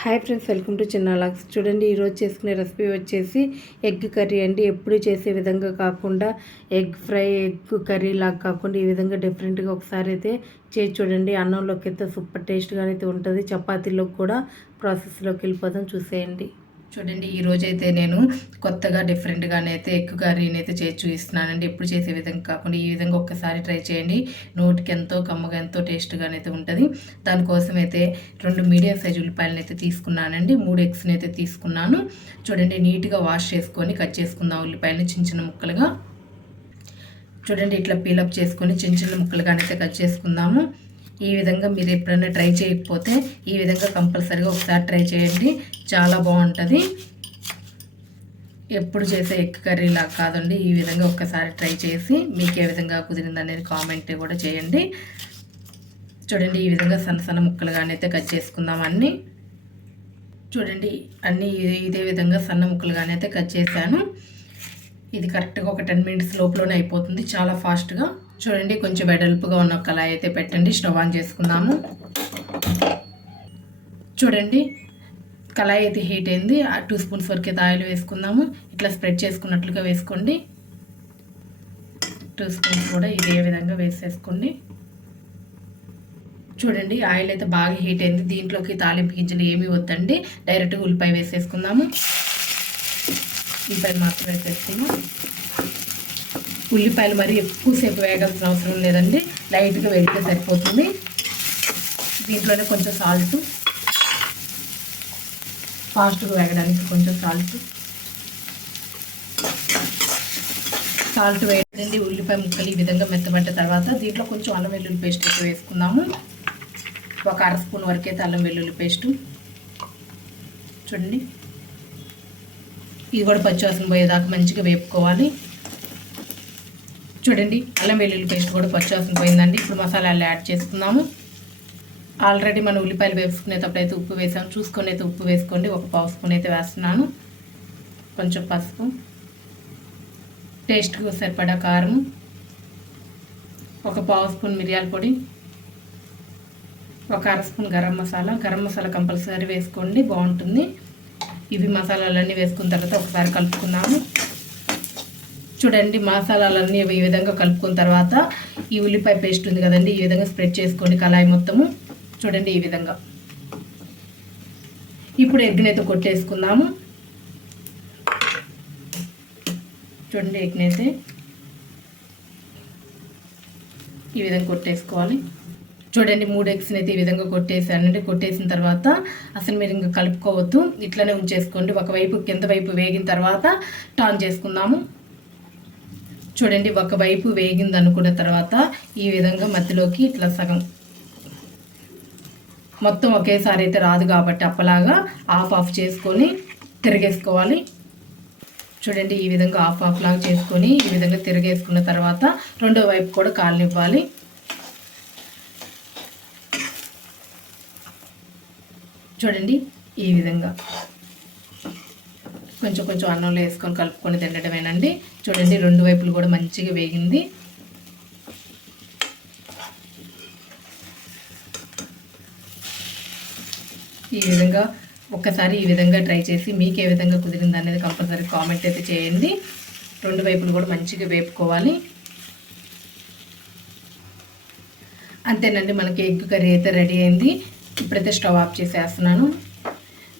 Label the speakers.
Speaker 1: Hi friends welcome to చిన్న లాక్స్ చూడండి ఈరోజు చేసుకునే రెసిపీ వచ్చేసి ఎగ్ కర్రీ అండి. ఎప్పుడు చేసే విధంగా కాకుండా ఎగ్ ఫ్రై ఎగ్ కర్రీ లాగా కాకుండా ఈ విధంగా డిఫరెంట్గా ఒకసారి అయితే చేసి చూడండి. అన్నంలోకి అయితే సూపర్ టేస్ట్గా అయితే ఉంటుంది. చపాతీలోకి కూడా ప్రాసెస్లోకి వెళ్ళిపోదాం. చూసేయండి. చూడండి ఈ రోజు అయితే నేను కొత్తగా డిఫరెంట్గానే అయితే ఎగ్ కర్రీని అయితే చేసి చూపిస్తున్నానండి. ఎప్పుడు చేసే విధంగా కాకుండా ఈ విధంగా ఒక్కసారి ట్రై చేయండి. నోటికి ఎంతో కమ్మగా ఎంతో టేస్ట్గానే ఉంటుంది. దానికోసం అయితే రెండు మీడియం సైజ్ ఉల్లిపాయలను అయితే తీసుకున్నానండి. మూడు ఎగ్స్ని అయితే తీసుకున్నాను. చూడండి నీట్గా వాష్ చేసుకొని కట్ చేసుకుందాం ఉల్లిపాయలని చిన్న చిన్న ముక్కలుగా. చూడండి ఇట్లా పీలప్ చేసుకొని చిన్న చిన్న ముక్కలుగానైతే కట్ చేసుకుందాము. ఈ విధంగా మీరు ఎప్పుడైనా ట్రై చేయకపోతే ఈ విధంగా కంపల్సరీగా ఒకసారి ట్రై చేయండి. చాలా బాగుంటుంది. ఎప్పుడు చేసే ఎగ్ కర్రీ లాగా కాదండి. ఈ విధంగా ఒక్కసారి ట్రై చేసి మీకు ఏ విధంగా కుదిరింది అనేది కామెంట్ కూడా చేయండి. చూడండి ఈ విధంగా సన్న సన్న ముక్కలుగానైతే కట్ చేసుకుందాం అన్నీ. చూడండి అన్నీ ఇదే విధంగా సన్న ముక్కలుగానైతే కట్ చేశాను. ఇది కరెక్ట్గా ఒక టెన్ మినిట్స్ లోపలనే అయిపోతుంది. చాలా ఫాస్ట్గా. చూడండి కొంచెం వెడల్పుగా ఉన్న కళాయి అయితే పెట్టండి స్టవ్ ఆన్ చేసుకుందాము. చూడండి కళాయి అయితే హీట్ అయింది. ఆ టూ స్పూన్స్ వరకు అయితే ఆయిల్ వేసుకుందాము. ఇట్లా స్ప్రెడ్ చేసుకున్నట్లుగా వేసుకోండి. టూ స్పూన్స్ కూడా ఇదే విధంగా వేసేసుకోండి. చూడండి ఆయిల్ అయితే బాగా హీట్ అయింది. దీంట్లోకి తాలింపు గింజలు ఏమీ వద్దండి. డైరెక్ట్గా ఉల్లిపాయ వేసేసుకుందాము. ఉల్లిపాయ మాత్రం వేసేసుకుందాం ఉల్లిపాయలు మరి ఎక్కువసేపు వేగాల్సిన అవసరం లేదండి. లైట్గా వేడితే సరిపోతుంది. దీంట్లోనే కొంచెం సాల్ట్. ఫాస్ట్గా వేగడానికి కొంచెం సాల్ట్. సాల్ట్ వేయండి ఉల్లిపాయ ముక్కలు ఈ విధంగా మెత్తబడ్డ తర్వాత దీంట్లో కొంచెం అల్లం వెల్లుల్లి పేస్ట్ అయితే వేసుకుందాము. ఒక అర స్పూన్ వరకు అయితే అల్లం వెల్లుల్లి పేస్టు. చూడండి. ఇది కూడా పచ్చివాసన పోయేదాకా మంచిగా వేపుకోవాలి. చూడండి అల్లం వెల్లుల్లి పేస్ట్ కూడా పచ్చివాసన పోయిందండి. ఇప్పుడు మసాలాలు యాడ్ చేసుకుందాము. ఆల్రెడీ మనం ఉల్లిపాయలు వేసుకునేటప్పుడు అయితే ఉప్పు వేసాము చూసుకొని అయితే ఉప్పు వేసుకోండి. ఒక పావు స్పూన్ అయితే వేస్తున్నాను. కొంచెం పసుపు. టేస్ట్కి సరిపడా కారం. ఒక పావు స్పూన్ మిరియాల పొడి. ఒక అర స్పూన్ గరం మసాలా. గరం మసాలా కంపల్సరీ వేసుకోండి. బాగుంటుంది. ఇవి మసాలాలన్నీ వేసుకున్న తర్వాత ఒకసారి కలుపుకున్నాము చూడండి మసాలాలన్నీ ఈ విధంగా కలుపుకున్న తర్వాత ఈ ఉల్లిపాయ పేస్ట్ ఉంది కదండి ఈ విధంగా స్ప్రెడ్ చేసుకోండి కళాయి మొత్తము. చూడండి ఈ విధంగా. ఇప్పుడు ఎగ్నైతే కొట్టేసుకుందాము. చూడండి ఎగ్నైతే ఈ విధంగా కొట్టేసుకోవాలి. చూడండి మూడు ఎగ్స్ని అయితే ఈ విధంగా కొట్టేసానండి కొట్టేసిన తర్వాత అసలు మీరు ఇంకా కలుపుకోవద్దు. ఇట్లనే ఉంచేసుకోండి. ఒకవైపు కింద వైపు వేగిన తర్వాత టాన్ చేసుకుందాము. చూడండి ఒకవైపు వేగింది అనుకున్న తర్వాత ఈ విధంగా మధ్యలోకి ఇట్లా సగం. మొత్తం ఒకేసారి అయితే రాదు కాబట్టి అప్పలాగా ఆఫ్ ఆఫ్ చేసుకొని తిరిగేసుకోవాలి. చూడండి ఈ విధంగా ఆఫ్ ఆఫ్ లాగా చేసుకొని ఈ విధంగా తిరిగేసుకున్న తర్వాత రెండో వైపు కూడా కాలనివ్వాలి చూడండి ఈ విధంగా. కొంచెం కొంచెం అన్నంలో వేసుకొని కలుపుకొని తినడమేనండి. చూడండి రెండు వైపులు కూడా మంచిగా వేగింది. ఈ విధంగా ఒక్కసారి ఈ విధంగా ట్రై చేసి మీకు ఏ విధంగా కుదిరింది అనేది కంపల్సరీ కామెంట్ అయితే చేయండి. రెండు వైపులు కూడా మంచిగా వేపుకోవాలి. అంతేనండి మనకి ఎగ్ కర్రీ అయితే రెడీ అయింది. ఇప్పుడైతే స్టవ్ ఆఫ్ చేసేస్తున్నాను.